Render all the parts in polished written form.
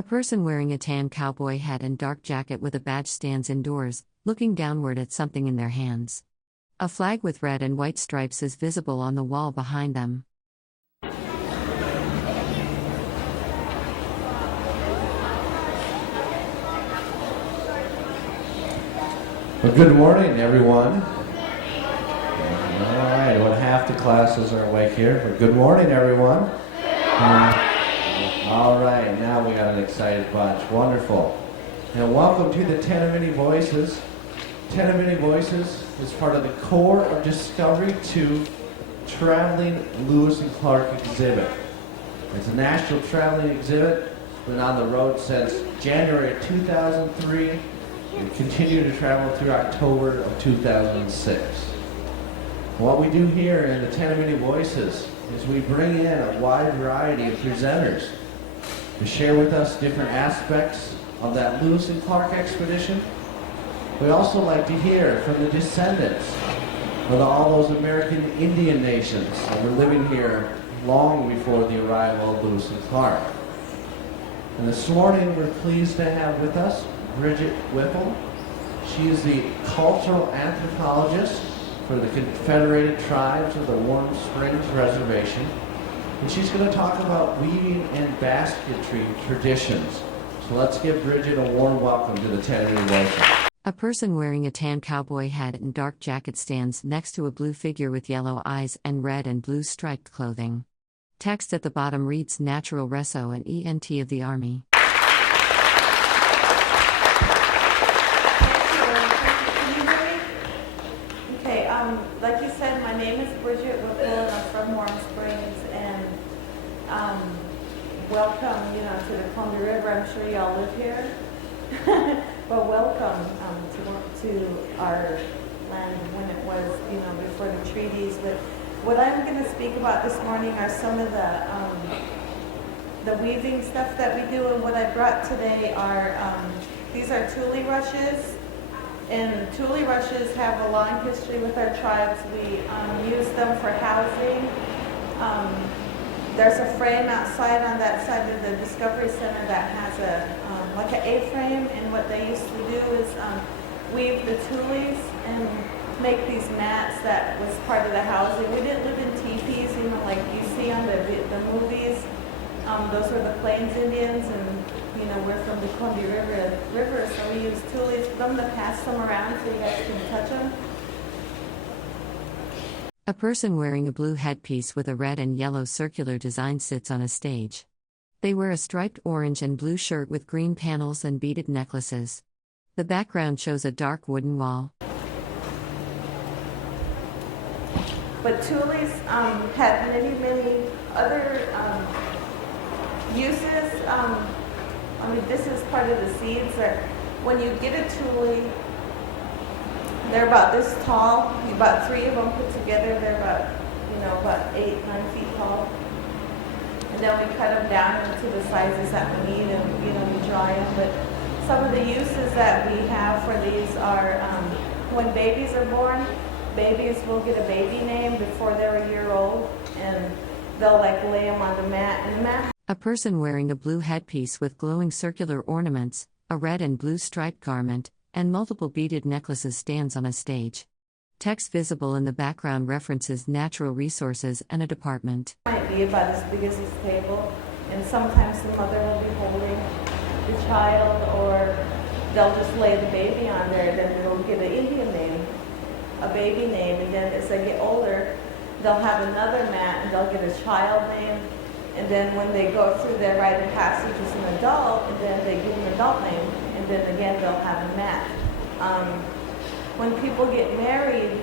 A person wearing a tan cowboy hat and dark jacket with a badge stands indoors, looking downward at something in their hands. A flag with red and white stripes is visible on the wall behind them. Well, good morning, everyone. All right, well, half the classes are awake here, but good morning, everyone. All right, now we got an excited bunch. Wonderful. And welcome to the 10 of Many Voices. 10 of Many Voices is part of the core of Discovery 2 Traveling Lewis and Clark exhibit. It's a national traveling exhibit. It's been on the road since January of 2003 and continue to travel through October of 2006. What we do here in the 10 of Many Voices is we bring in a wide variety of presenters to share with us different aspects of that Lewis and Clark expedition. We also like to hear from the descendants of all those American Indian nations that were living here long before the arrival of Lewis and Clark. And this morning we're pleased to have with us Bridget Whipple. She is the cultural anthropologist for the Confederated Tribes of the Warm Springs Reservation. And she's going to talk about weaving and basketry traditions. So let's give Bridget a warm welcome to the 10 of Many Voices. A person wearing a tan cowboy hat and dark jacket stands next to a blue figure with yellow eyes and red and blue striped clothing. Text at the bottom reads Natural Reso and ENT of the Army. Like you said, my name is Bridget Whipple, and I'm from Warm Springs, and welcome, to the Columbia River. I'm sure y'all live here, but welcome to our land when it was, before the treaties. But what I'm going to speak about this morning are some of the weaving stuff that we do, and what I brought today are these are tulie rushes. And tulie rushes have a long history with our tribes. We use them for housing. There's a frame outside on that side of the Discovery Center that has like an A-frame, and what they used to do is weave the tulies and make these mats that was part of the housing. We didn't live in teepees, like you see on the movies. Those were the Plains Indians, and we're from the Columbia River, so we use tulies for them to pass them around so you guys can touch them. A person wearing a blue headpiece with a red and yellow circular design sits on a stage. They wear a striped orange and blue shirt with green panels and beaded necklaces. The background shows a dark wooden wall. But tulies had many other uses. This is part of the seeds. When you get a tulie, they're about this tall. About 3 of them put together. They're about 8-9 feet tall. And then we cut them down into the sizes that we need, and we dry them. But some of the uses that we have for these are when babies are born. Babies will get a baby name before they're a year old, and they'll lay them on the mat. And the mat. A person wearing a blue headpiece with glowing circular ornaments, a red and blue striped garment, and multiple beaded necklaces stands on a stage. Text visible in the background references natural resources and a department. It might be about as big as this table, and sometimes the mother will be holding the child, or they'll just lay the baby on there, then it'll get an Indian name, a baby name, and then as they get older, they'll have another mat and they'll get a child name. And then when they go through their rite of passage as an adult, and then they get an adult name, and then again they'll have a mat. When people get married,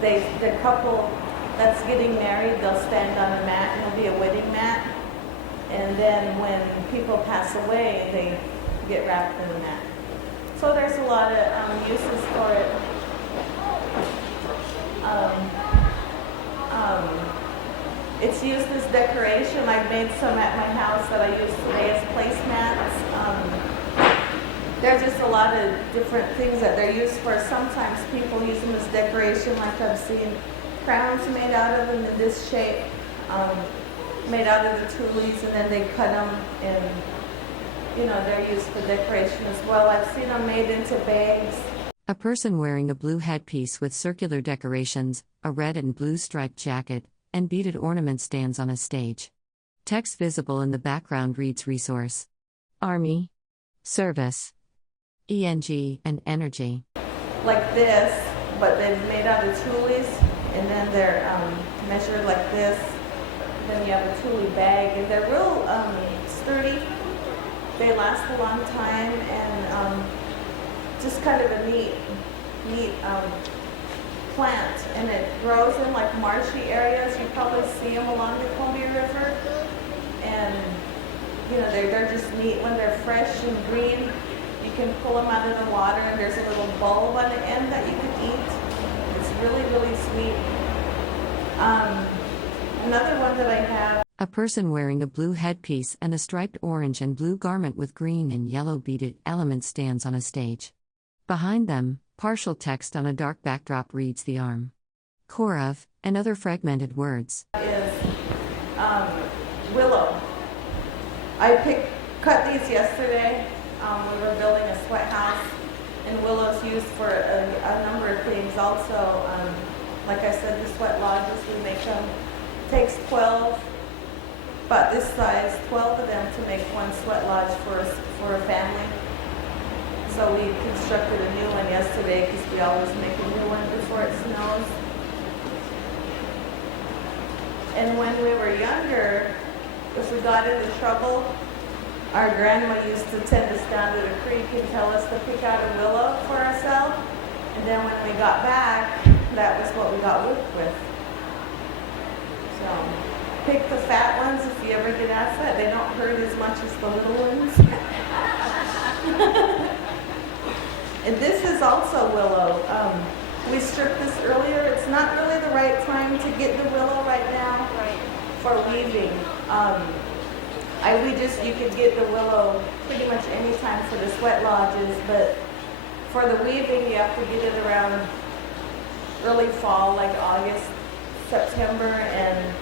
the couple that's getting married, they'll stand on a mat, and it'll be a wedding mat. And then when people pass away, they get wrapped in a mat. So there's a lot of uses for it. It's used as decoration. I've made some at my house that I use today as placemats. There's just a lot of different things that they're used for. Sometimes people use them as decoration, like I've seen crowns made out of them in this shape, made out of the tulies, and then they cut them and they're used for decoration as well. I've seen them made into bags. A person wearing a blue headpiece with circular decorations, a red and blue striped jacket, and beaded ornaments stands on a stage. Text visible in the background reads Resource, Army, Service, ENG, and Energy. Like this, but they're made out of tulies, and then they're measured like this. Then you have a tulie bag, and they're real sturdy. They last a long time, and just kind of a neat plant. And it grows in like marshy areas. You probably see them along the Columbia River. And they're just neat when they're fresh and green. You can pull them out of the water, and there's a little bulb on the end that you can eat. It's really, really sweet. Another one that I have. A person wearing a blue headpiece and a striped orange and blue garment with green and yellow beaded elements stands on a stage. Behind them, partial text on a dark backdrop reads The Arm, Core of, and other fragmented words. Is willow. I cut these yesterday. We were building a sweat house, and willow's used for a number of things. Also, like I said, the sweat lodges, we make them. Takes 12, about this size, 12 of them to make one sweat lodge for a family. So we constructed a new one yesterday because we always make a new one before it snows. And when we were younger, if we got into trouble, our grandma used to send us down to the creek and tell us to pick out a willow for ourselves. And then when we got back, that was what we got whipped with. So pick the fat ones if you ever get asked that. They don't hurt as much as the little ones. And this is also willow. We stripped this earlier. It's not really the right time to get the willow right now for weaving. You could get the willow pretty much any time for the sweat lodges, but for the weaving, you have to get it around early fall, like August, September, and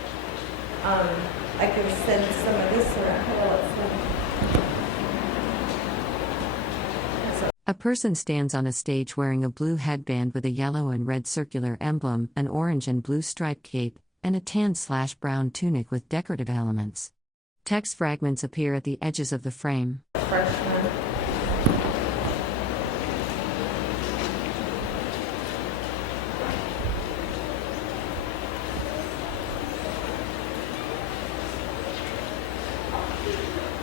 I can send some of this around. A person stands on a stage wearing a blue headband with a yellow and red circular emblem, an orange and blue striped cape, and a tan/brown tunic with decorative elements. Text fragments appear at the edges of the frame. Freshman.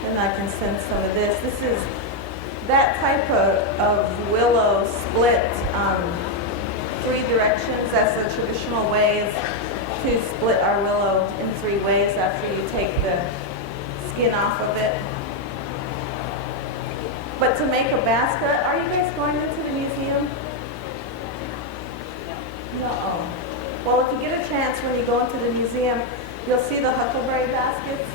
And I can send some of this. This is that type of willow split 3 directions. That's the traditional way is to split our willow in 3 ways after you take the skin off of it. But to make a basket, are you guys going into the museum? No. Well, if you get a chance when you go into the museum, you'll see the huckleberry baskets.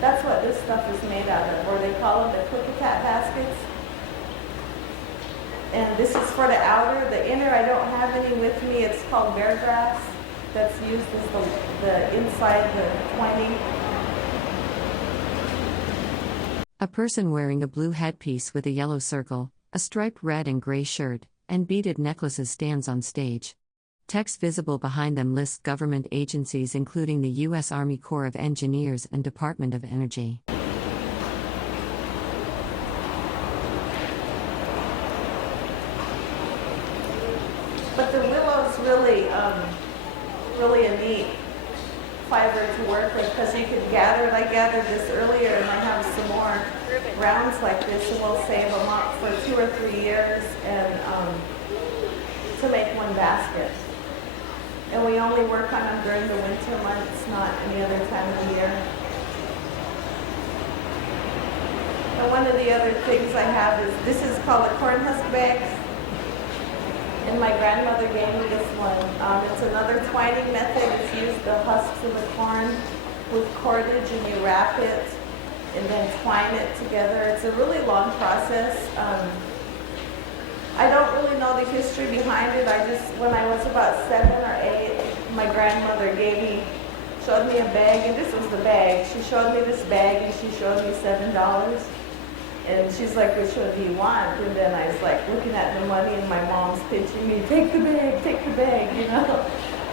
That's what this stuff is made out of, or they call them the cookie cat baskets. And this is for the outer. The inner, I don't have any with me. It's called bear grass. That's used as the inside, the twining. A person wearing a blue headpiece with a yellow circle, a striped red and gray shirt, and beaded necklaces stands on stage. Text visible behind them lists government agencies including the U.S. Army Corps of Engineers and Department of Energy. But the willow's really a neat fiber to work with because you can gather it. I gathered this earlier and I have some more rounds like this, and we'll save them up for 2 or 3 years and to make one basket. And we only work on them during the winter months, not any other time of the year. And one of the other things I have is, this is called a corn husk bag. And my grandmother gave me this one. It's another twining method. It's used the husks of the corn with cordage, and you wrap it and then twine it together. It's a really long process. I don't really know the history behind it. When I was about 7 or 8, my grandmother showed me a bag, and this was the bag. She showed me this bag, and she showed me $7. And she's like, which one do you want? And then I was like looking at the money, and my mom's pitching me, take the bag, you know?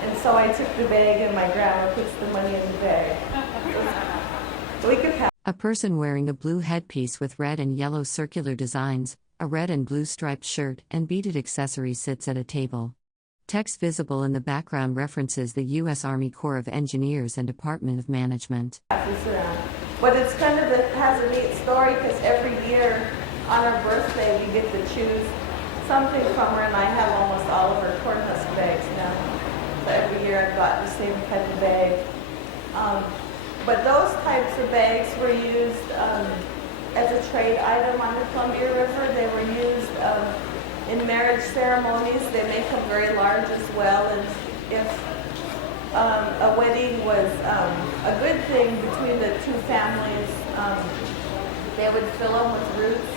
And so I took the bag, and my grandma puts the money in the bag. We could have A person wearing a blue headpiece with red and yellow circular designs, a red and blue striped shirt, and beaded accessories sits at a table. Text visible in the background references the U.S. Army Corps of Engineers and Department of Management. this around. But it's kind of has a neat story because every year on her birthday we get to choose something from her, and I have almost all of her corn husk bags now. So every year I've got the same type of bag. But those types of bags were used as a trade item on the Columbia River. They were used in marriage ceremonies. They make them very large as well. And if a wedding was a good thing between the two families, they would fill them with roots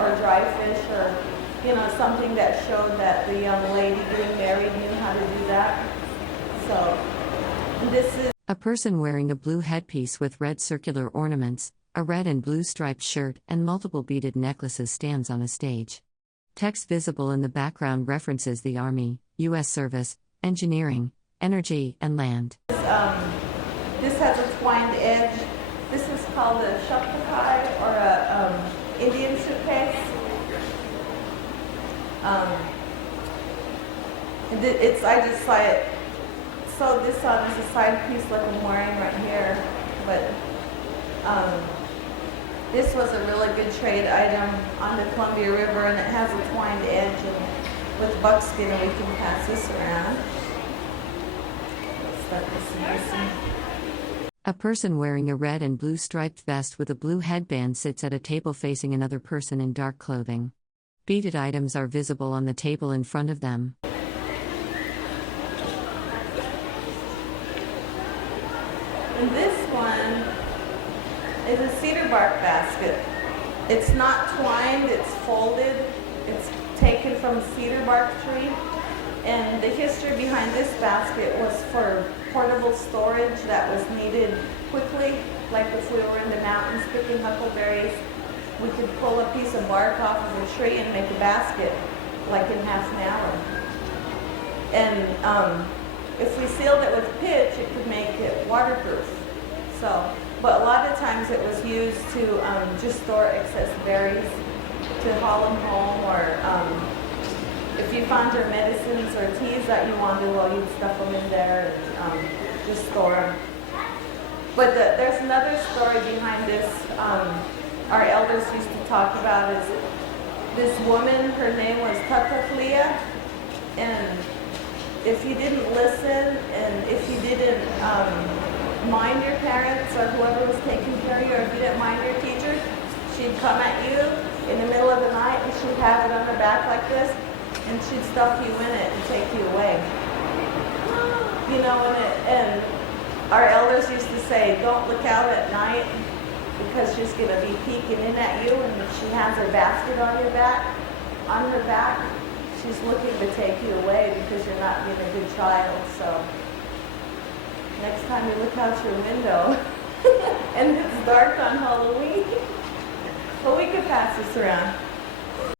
or dry fish, or something that showed that the young lady getting married knew how to do that. So this is a person wearing a blue headpiece with red circular ornaments, a red and blue striped shirt, and multiple beaded necklaces stands on a stage. Text visible in the background references the Army, U.S. Service, Engineering, Energy, and Land. This has a twined edge. This is called a shuptakai, or a Indian suitcase. I just saw it. So this on is a side piece like I'm wearing right here, but this was a really good trade item on the Columbia River, and it has a twined edge and with buckskin, and we can pass this around. Let's start this. A person wearing a red and blue striped vest with a blue headband sits at a table facing another person in dark clothing. Beaded items are visible on the table in front of them. And this one is a cedar bark basket. It's not twined, it's folded. It's taken from a cedar bark tree. And the history behind this basket was for portable storage that was needed quickly. Like if we were in the mountains picking huckleberries, we could pull a piece of bark off of a tree and make a basket, like in half an hour. And if we sealed it with pitch, it could make it waterproof. So, but a lot of times it was used to just store excess berries, to haul them home, or if you found your medicines or teas that you wanted, well, you'd stuff them in there and just store them. But there's another story behind this. Our elders used to talk about is this woman, her name was Tataflia, and if you didn't listen and if you didn't mind your parents or whoever was taking care of you, or if you didn't mind your teacher, she'd come at you in the middle of the night and she'd have it on her back like this, and she'd stuff you in it and take you away. And our elders used to say, don't look out at night because she's going to be peeking in at you, and if she has her basket on her back, she's looking to take you away because you're not being a good child. So next time you look out your window and it's dark on Halloween, but we could pass this around.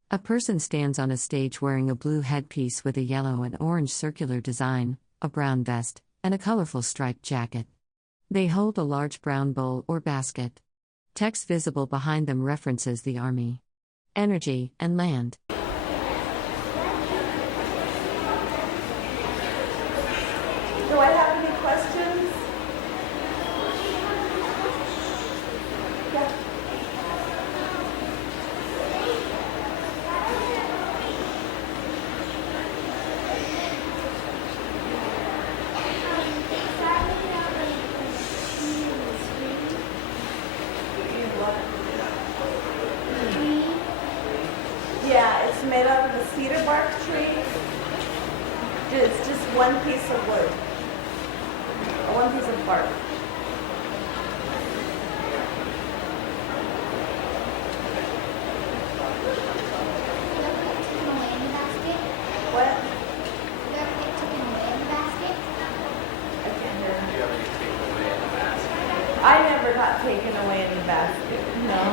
A person stands on a stage wearing a blue headpiece with a yellow and orange circular design, a brown vest, and a colorful striped jacket. They hold a large brown bowl or basket. Text visible behind them references the Army, Energy, and Land. Do I have any questions? Yeah. Yeah, it's made out of a cedar bark tree. It's just one piece of wood. One piece of bark. What? I never got taken away in the basket. No.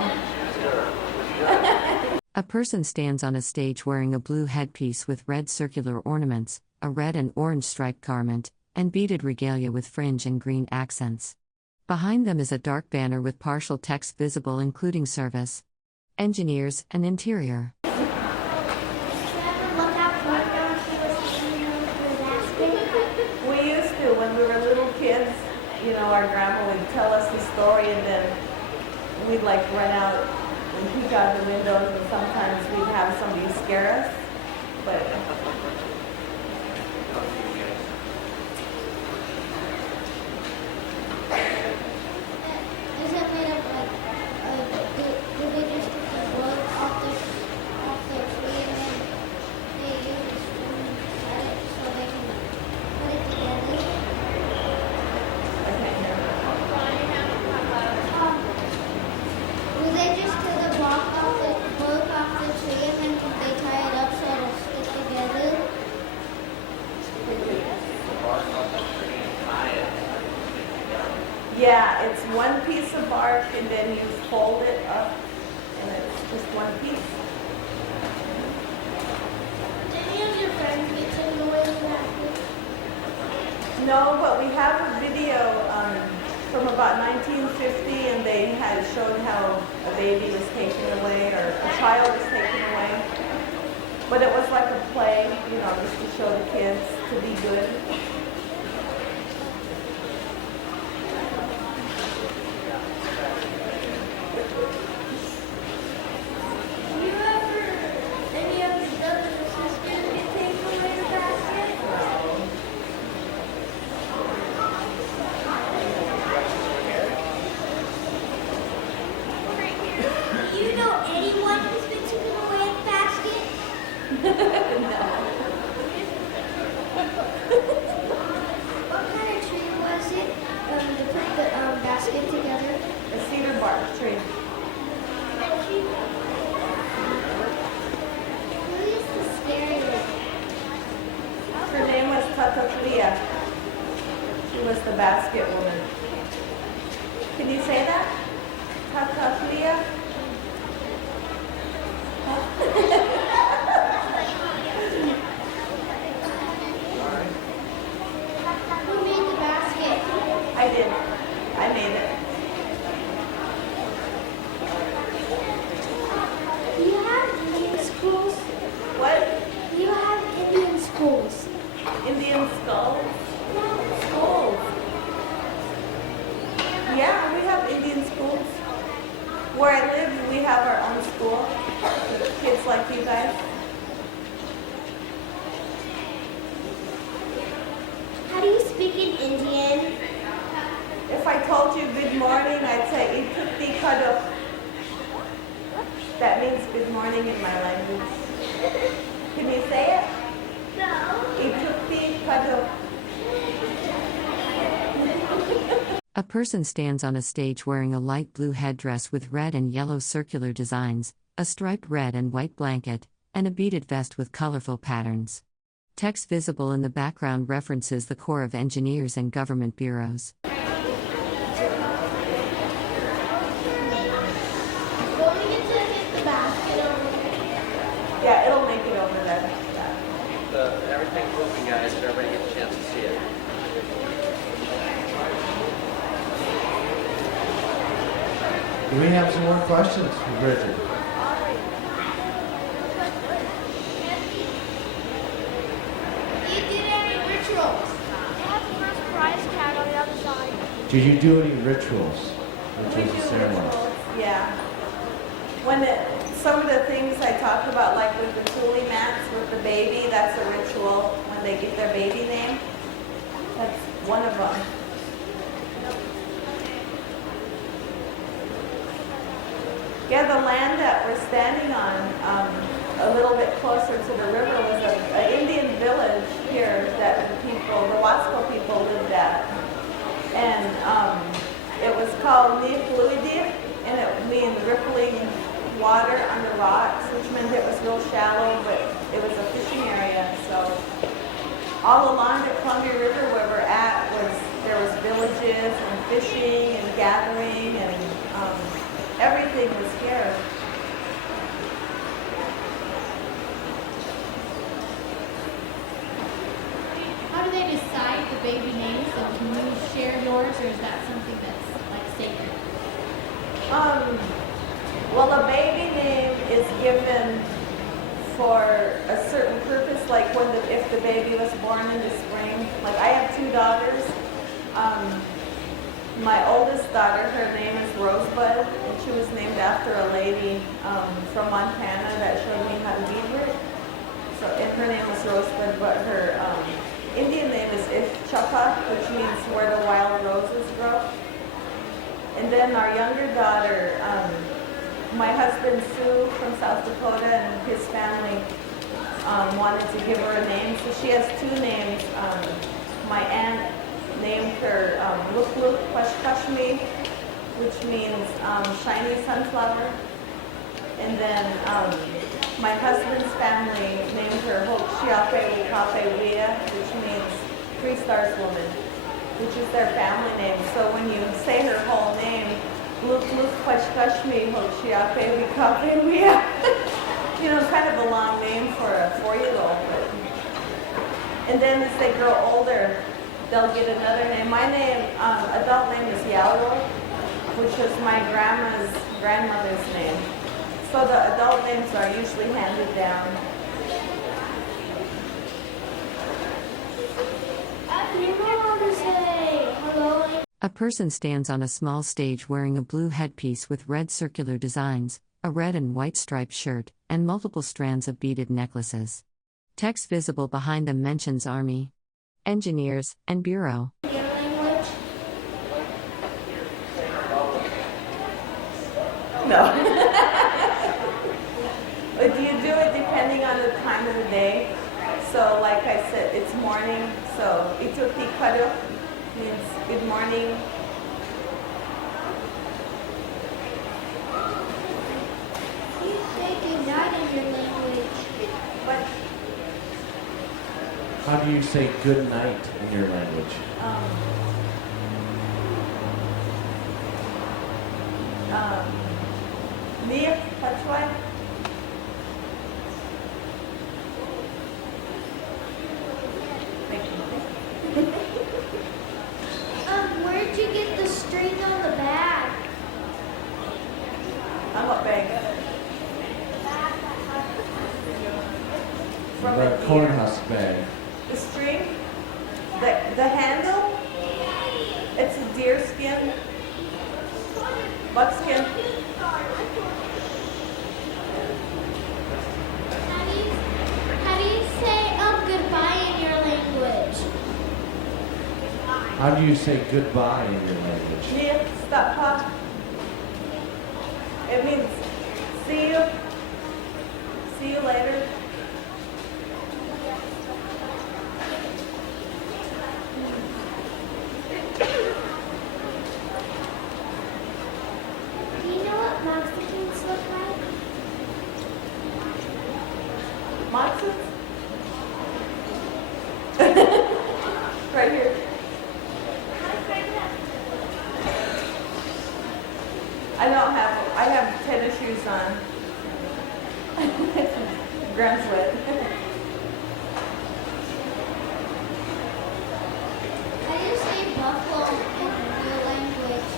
A person stands on a stage wearing a blue headpiece with red circular ornaments, a red and orange striped garment, and beaded regalia with fringe and green accents. Behind them is a dark banner with partial text visible including service, engineers, and interior. We used to when we were little kids. You know, our grandma would tell us the story, and then we'd like run out and peek out the windows, and sometimes we'd have somebody scare us. But is it made of do they just take the wood off the tree and then they use a string and cut it so they can put it together? I can't hear. Do they just take the bark off the wood off the tree and then they tie it up so it'll stick together? Yeah, it's one piece of bark, and then you fold it up, and it's just one piece. Did any of your friends get taken away in the basket? No, but we have a video from about 1950, and they had shown how a baby was taken away or a child was taken away. But it was like a play, you know, just to show the kids to be good. Any of your brothers or sisters get taken away in the basket? Do you know anyone who's been taken away in the basket? What kind of tree was it to put the basket together? A cedar bark tree. Who used to scare you? Her name was Tata. She was the basket woman. Can you say that? Tata. Who made the basket? I did. I made it. Do you have Indian schools? What? Do you have Indian schools? Indian skulls? Yeah. Schools. Yeah, we have Indian schools. Where I live, we have our own school. Kids like you guys. How do you speak in Indian? If I told you good morning, I'd say Itutti Kado. That means good morning in my language. Can you say it? No. Itutti Kado. A person stands on a stage wearing a light blue headdress with red and yellow circular designs, a striped red and white blanket, and a beaded vest with colorful patterns. Text visible in the background references the Corps of Engineers and government bureaus. Going to get the basket over here. Yeah, it'll make it over there. Everything's moving, guys, so everybody gets a chance to see it. Do we have some more questions for Bridget? You did any rituals? They have the first prize tag on the other side. Did you do any rituals? We Rituals do and ceremonies? rituals, yeah. Some of the things I talked about, like with the tulie mats with the baby, that's a ritual when they get their baby name. That's one of them. Yeah, the land that we're standing on, a little bit closer to the river, was an Indian village here that the Wasco people lived at. And it was called Nifluidi, and it means rippling water on the rocks, which meant it was real shallow, but it was a fishing area. So all along the Columbia River where we're at there was villages and fishing and gathering, and everything was here. share yours, or is that something that's like sacred? Well, a baby name is given for a certain purpose, like if the baby was born in the spring. Like I have two daughters. My oldest daughter, her name is Rosebud, and she was named after a lady from Montana that showed me how to bead her. So, and her name was Rosebud, but her Indian name is Ifchapa, which means where the wild roses grow. And then our younger daughter, my husband Sue from South Dakota, and his family wanted to give her a name, so she has two names. My aunt named her Luk Luk Kashmi, which means shiny sunflower. And then my husband's family named her Hokshiape Wikape Wea, which means Three Stars Woman, which is their family name. So when you say her whole name, Luk Luk Kashmi Hokshiape Wikape Wea, you know, kind of a long name for a 4-year-old. And then as they grow older, they'll get another name. My name, adult name is Yalo, which was my grandmother's name. So the adult names are usually handed down. You know how to say hello. A person stands on a small stage wearing a blue headpiece with red circular designs, a red and white striped shirt, and multiple strands of beaded necklaces. Text visible behind them mentions Army, engineers, and Bureau. Your language? No. But do you do it depending on the time of the day? So like I said, it's morning, so ituti kado means good morning. You say good night in your language. But How do you say good night in your language? Nia, that's why. Where'd you get the string on the back? I'm what bag? From The a corn deer. husk bag. The string, the handle, it's a deer skin, buckskin. How do you say goodbye in your language? How do you say goodbye in your language? Nia, stop, pop. It means see you. See you later. Do you know what Mexicans look like? Moxons? Right here. I have tennis shoes on. Ground sweat. How do you say buffalo in your language?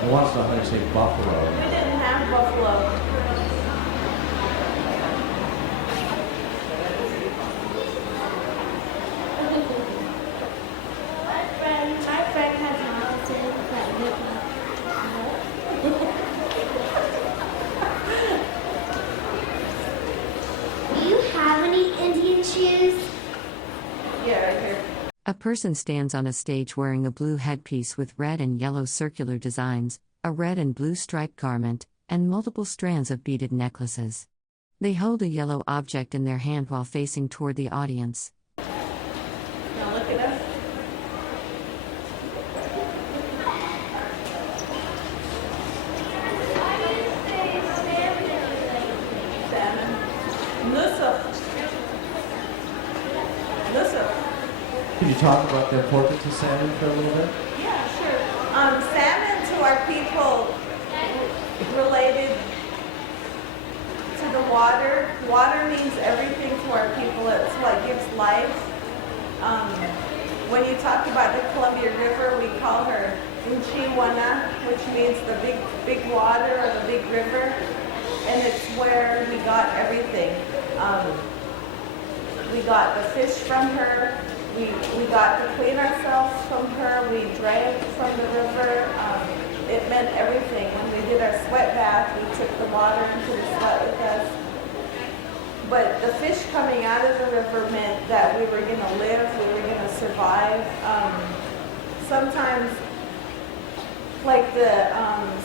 I want to know how you say buffalo. We didn't have buffalo. My friend has mountains that look like. Do you have any Indian shoes? Yeah, right here. A person stands on a stage wearing a blue headpiece with red and yellow circular designs, a red and blue striped garment, and multiple strands of beaded necklaces. They hold a yellow object in their hand while facing toward the audience. Now look at us. Salmon. Nusuk. Nusuk. Can you talk about the importance of salmon for a little bit? Yeah, sure. Salmon to our people related to the water. Water means everything to our people. It's what gives life. When you talk about the Columbia River, we call her Inchiwana, which means the big water or the big river, and it's where we got everything. We got the fish from her. We got to clean ourselves from her. We drank from the river. It meant everything. When we did our sweat bath, we took the water into the sweat with us. But the fish coming out of the river meant that we were going to live, we were going to survive. Sometimes, like the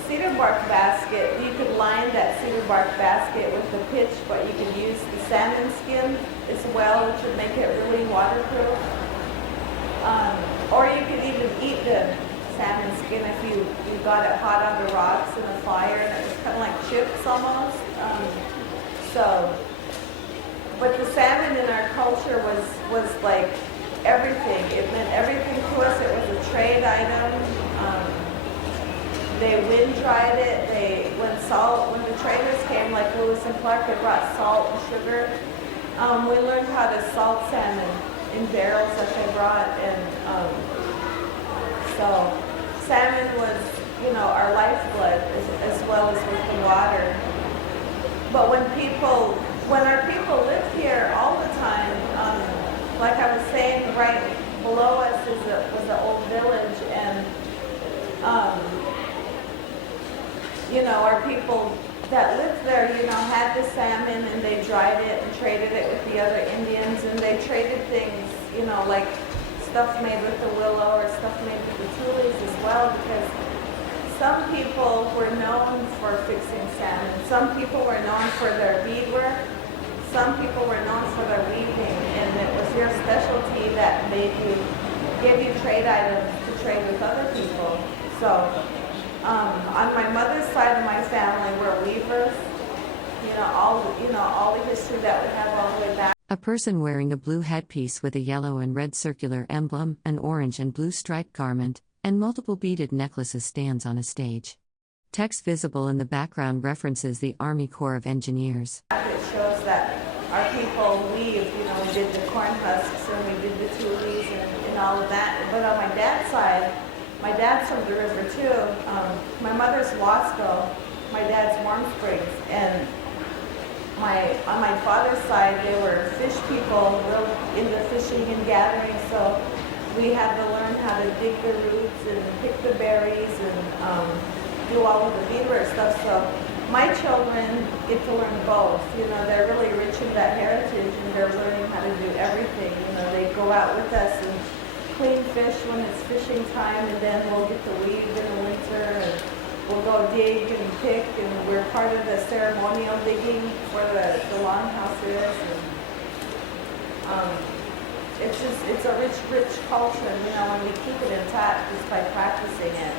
cedar bark basket, you could line that cedar bark basket with the pitch, but you could use the salmon skin as well, which would make it really waterproof. Or you could even eat the salmon skin if you got it hot on the rocks in a fire, and it was kind of like chips almost. But the salmon in our culture was like everything. It meant everything to us. It was a trade item. They wind dried it. When the traders came, like Lewis and Clark, they brought salt and sugar. We learned how to salt salmon in barrels that they brought, and so salmon was, our lifeblood as well as with the water. But when our people lived here all the time, like I was saying, right below us was an old village, and our people that lived there, had the salmon, and they dried it and traded it with the other Indians, and they traded things, like stuff made with the willow or stuff made with the tulies as well, because some people were known for fixing salmon. Some people were known for their beadwork. Some people were known for their weaving, and it was your specialty that gave you trade items to trade with other people. So, on my mother's side of my family, we're weavers. All the history that we have all the way back. A person wearing a blue headpiece with a yellow and red circular emblem, an orange and blue striped garment, and multiple beaded necklaces stands on a stage. Text visible in the background references the Army Corps of Engineers. It shows that our people weave, we did the corn husks and we did the tulies and all of that. But on my dad's side, my dad's from the river too. My mother's Wasco, my dad's Warm Springs, and on my father's side, they were fish people, real into fishing and gathering, so we had to learn how to dig the roots and pick the berries and do all of the beadwork stuff. So my children get to learn both. They're really rich in that heritage, and they're learning how to do everything. They go out with us and clean fish when it's fishing time, and then we'll get to weave in the winter, and we'll go dig and pick, and we're part of the ceremonial digging for the longhouses. And it's a rich culture, when we keep it intact just by practicing it.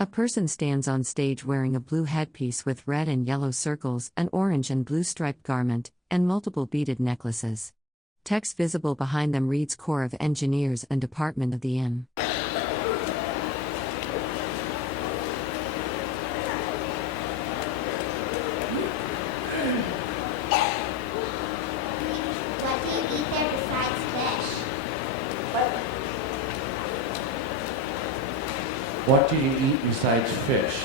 A person stands on stage wearing a blue headpiece with red and yellow circles, an orange and blue striped garment, and multiple beaded necklaces. Text visible behind them reads Corps of Engineers and Department of the Inn. What do you eat there besides fish? What do you eat besides fish?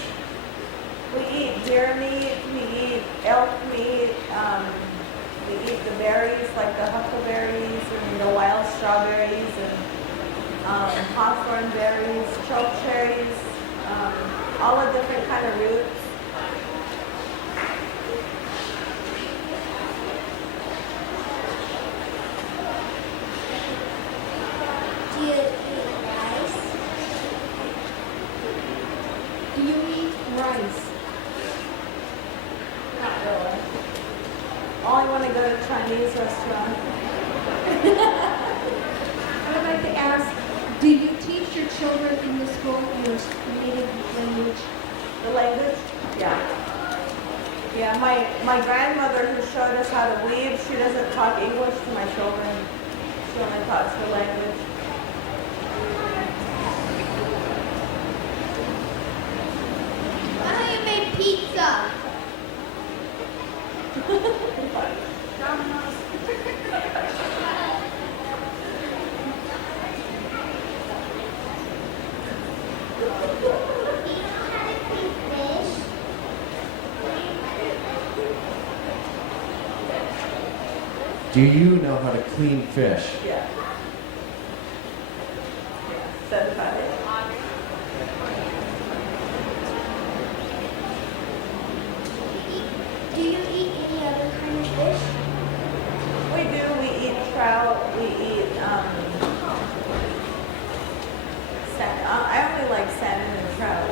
We eat deer meat, we eat elk meat, we eat the berries like the huckleberries and the wild strawberries and hawthorn berries, choke cherries, all the different kind of roots. Do you eat rice? Do you eat rice? Not really. Only when I go to a Chinese restaurant. I would like to ask, do you teach your children in the school your native language? The language? Yeah. Yeah, my grandmother who showed us how to weave, she doesn't talk English to my children. She only talks the language. Why don't you make pizza? Domino's. Do you know how to clean fish? Yeah. That's about it. Do you eat any other kind of fish? We do. We eat trout. We eat salmon. I only like salmon and trout.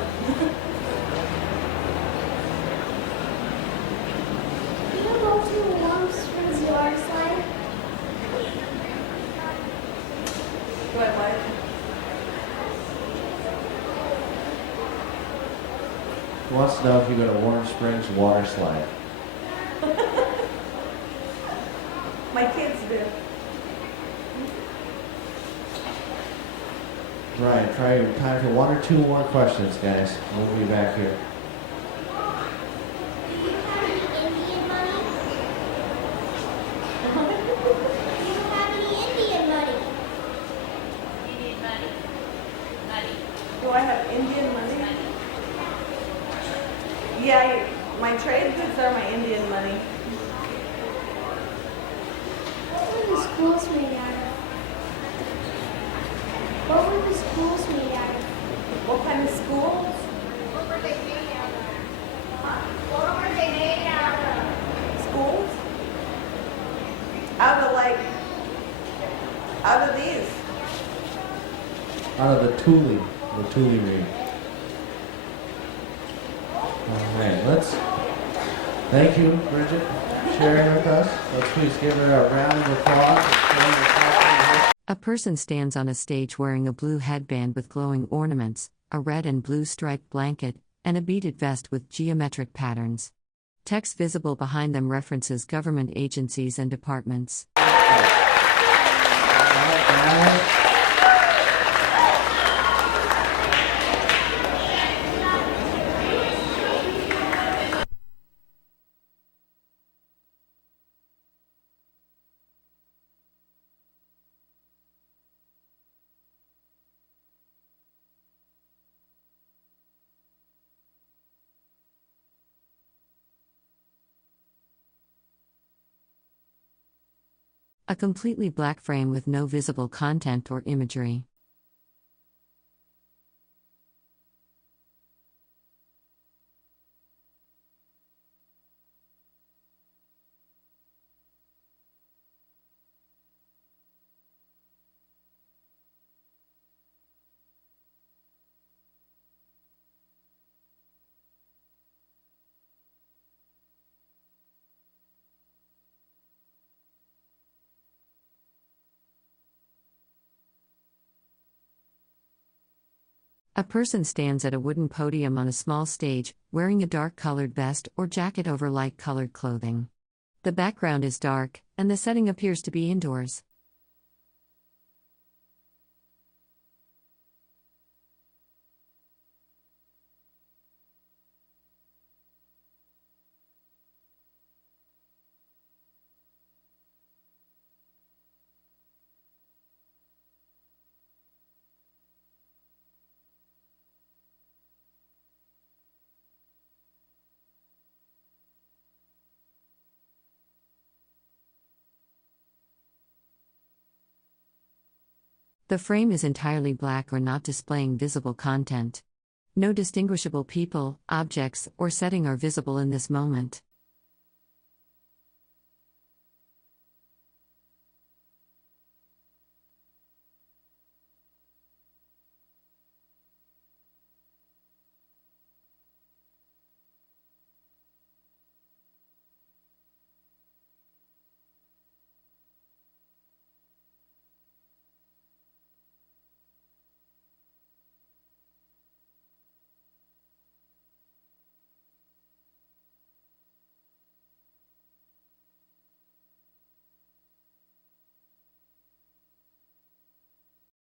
Do you go to Warm Springs yard slide? Do I like? Who wants to know if you go to Warm Springs water slide? My kids do. Right, try time for one or two more questions, guys. We'll be back here. Do you have any Indian money? Do you have any Indian money? Do I have Indian money? Yeah, my trade goods are my Indian money. What were the schools made out of? What were the schools made out of? What kind of schools? What were they made out of? What were they made out of? Schools? Out of these. Out of the tule reed. All right, thank you, Bridget, sharing with us. Let's please give her a round of applause. A person stands on a stage wearing a blue headband with glowing ornaments, a red and blue striped blanket, and a beaded vest with geometric patterns. Text visible behind them references government agencies and departments. A completely black frame with no visible content or imagery. A person stands at a wooden podium on a small stage, wearing a dark-colored vest or jacket over light-colored clothing. The background is dark, and the setting appears to be indoors. The frame is entirely black or not displaying visible content. No distinguishable people, objects, or setting are visible in this moment.